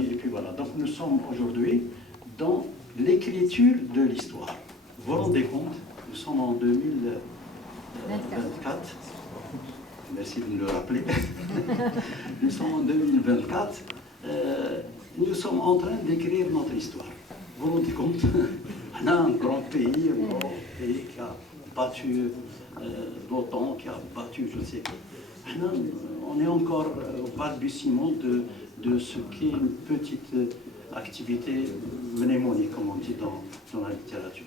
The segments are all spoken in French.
puis voilà. Donc nous sommes aujourd'hui dans l'écriture de l'histoire. Vous vous rendez compte, nous sommes en 2024. Merci de me le rappeler. Nous sommes en 2024. Nous sommes en train d'écrire notre histoire. Vous vous rendez compte? On a un grand pays qui a battu l'OTAN, qui a battu je sais quoi. On est encore au balbutiement de ce qu'est une petite activité mnémonique, comme on dit dans la littérature.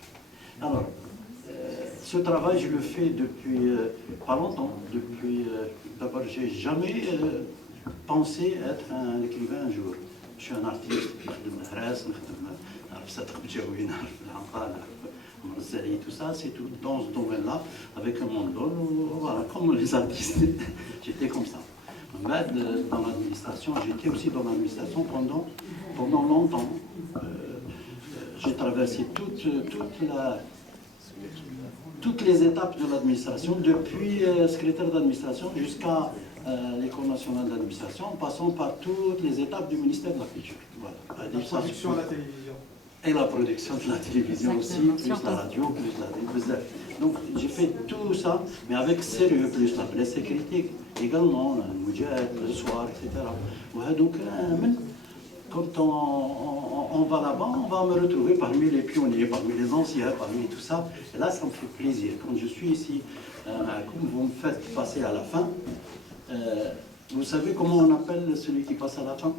Alors, ce travail, je le fais depuis pas longtemps. D'abord, je n'ai jamais pensé être un écrivain un jour. Je suis un artiste, tout ça, c'est tout dans ce domaine-là, avec un mandol, voilà, comme les artistes. J'étais comme ça. Dans l'administration, j'étais aussi dans l'administration pendant longtemps. J'ai traversé toutes les étapes de l'administration, depuis secrétaire d'administration jusqu'à l'École nationale d'administration, en passant par toutes les étapes du ministère de la Culture. Voilà. La production de la télévision. Et la production de la télévision aussi, plus la radio, plus la télévision. Donc j'ai fait tout ça, mais avec sérieux, plus la presse écrite également, le soir, etc. Ouais, donc, quand on va là-bas, on va me retrouver parmi les pionniers, parmi les anciens, parmi tout ça. Et là, ça me fait plaisir. Quand je suis ici, comme vous me faites passer à la fin, vous savez comment on appelle celui qui passe à la fin?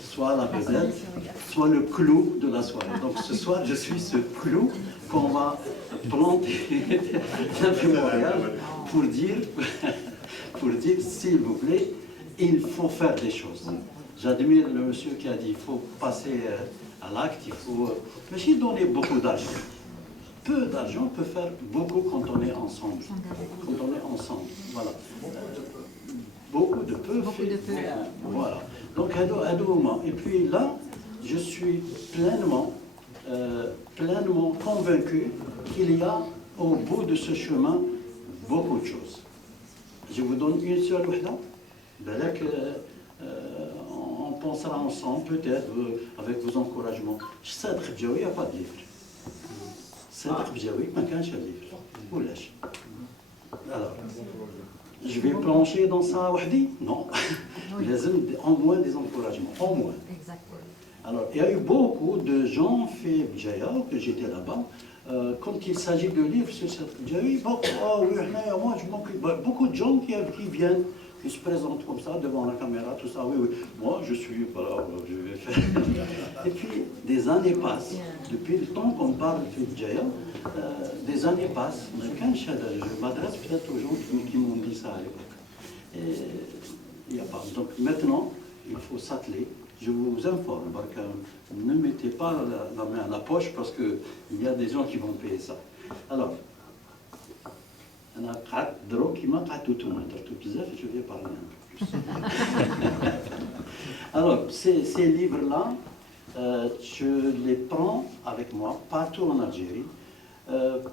Soit la vedette, soit le clou de la soirée. Donc ce soir, je suis ce clou qu'on va planter d'un mémorial pour dire, s'il vous plaît, il faut faire des choses. J'admire le monsieur qui a dit il faut passer à l'acte, il faut mais donner beaucoup d'argent. Peu d'argent peut faire beaucoup quand on est ensemble. Quand on est ensemble, voilà. Beaucoup de peu. Voilà. Donc, et puis là, je suis pleinement convaincu qu'il y a au bout de ce chemin beaucoup de choses. Je vous donne une seule wahda. On pensera ensemble, peut-être, avec vos encouragements. Sadr Bjaoui, il n'y a pas de livre. Sadr Bjaoui, il n'y a pas de livre. Oulash. Alors, je vais plancher dans ça wahdi? Non. Il y a au moins des encouragements, au moins. Alors, il y a eu beaucoup de gens fait Bjaya, que j'étais là-bas, quand il s'agit de livres sur cette Bjaoui, moi je m'occupe. Beaucoup de gens qui viennent, qui se présentent comme ça devant la caméra, tout ça, oui, moi je suis, voilà, je vais faire. Et puis des années passent, depuis le temps qu'on parle de Bjaya, des années passent, mais quand je m'adresse peut-être aux gens qui m'ont dit ça à l'époque. Et il n'y a pas. Donc maintenant, il faut s'atteler. Je vous informe, ne mettez pas la main à la poche parce qu'il y a des gens qui vont payer ça. Alors, je vais parler un peu plus. Alors, ces livres-là, je les prends avec moi partout en Algérie,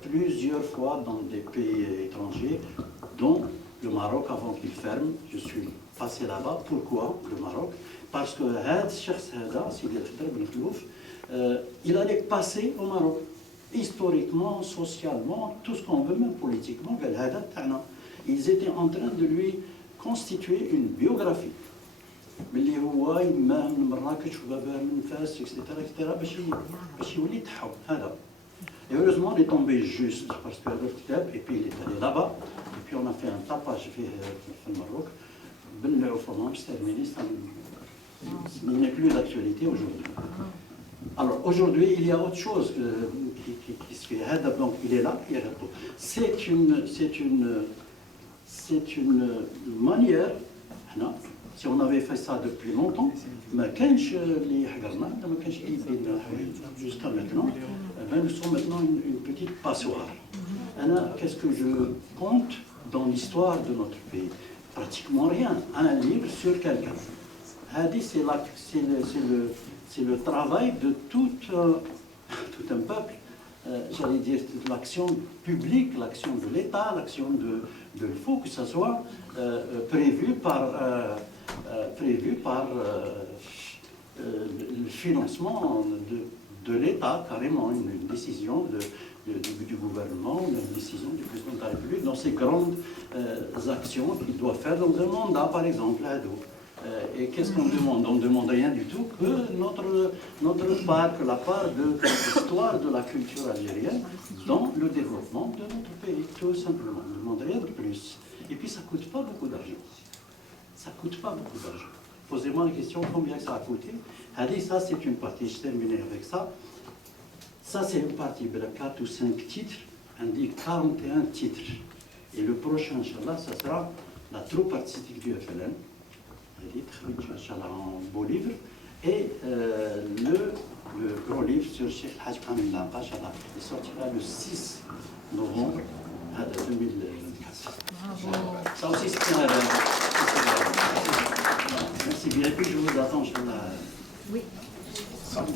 plusieurs fois dans des pays étrangers, dont le Maroc avant qu'il ferme. Je suis passé là-bas. Pourquoi le Maroc? Parce que il allait passer au Maroc. Historiquement, socialement, tout ce qu'on veut, même politiquement. Ils étaient en train de lui constituer une biographie. Et heureusement, il est tombé juste, parce que et puis il est allé là-bas, et puis on a fait un tapage au Maroc. Il n'est plus d'actualité aujourd'hui. Alors aujourd'hui, il y a autre chose qui se fait. Donc il est là, il est là. C'est une manière, si on avait fait ça depuis longtemps, mais jusqu'à maintenant, nous sommes maintenant une petite passoire. Qu'est-ce que je compte dans l'histoire de notre pays? Pratiquement rien. Un livre sur quelqu'un. C'est le travail de tout un peuple, j'allais dire l'action publique, l'action de l'État, l'action il faut que ça soit prévu par prévu par le financement de l'État, carrément, une décision du gouvernement, une décision du président de la République dans ces grandes actions qu'il doit faire dans un mandat, par exemple, à l'eau. Et qu'est-ce qu'on demande? On ne demande rien du tout que notre part, que la part de l'histoire de la culture algérienne dans le développement de notre pays, tout simplement. On ne demande rien de plus. Et puis ça ne coûte pas beaucoup d'argent. Ça ne coûte pas beaucoup d'argent. Posez-moi la question, combien ça a coûté? Allez, ça c'est une partie, je termine avec ça. Ça c'est une partie, 4 ou 5 titres, indique 41 titres. Et le prochain, Inch'Allah, ça sera la troupe artistique du FLN. En beau livre, et le grand livre sur Cheikh Haj Mohamed Lampa, il sortira le 6 novembre 2024. Ça aussi, c'est un rêve. Merci bien, et puis je vous attends, Inch'Allah.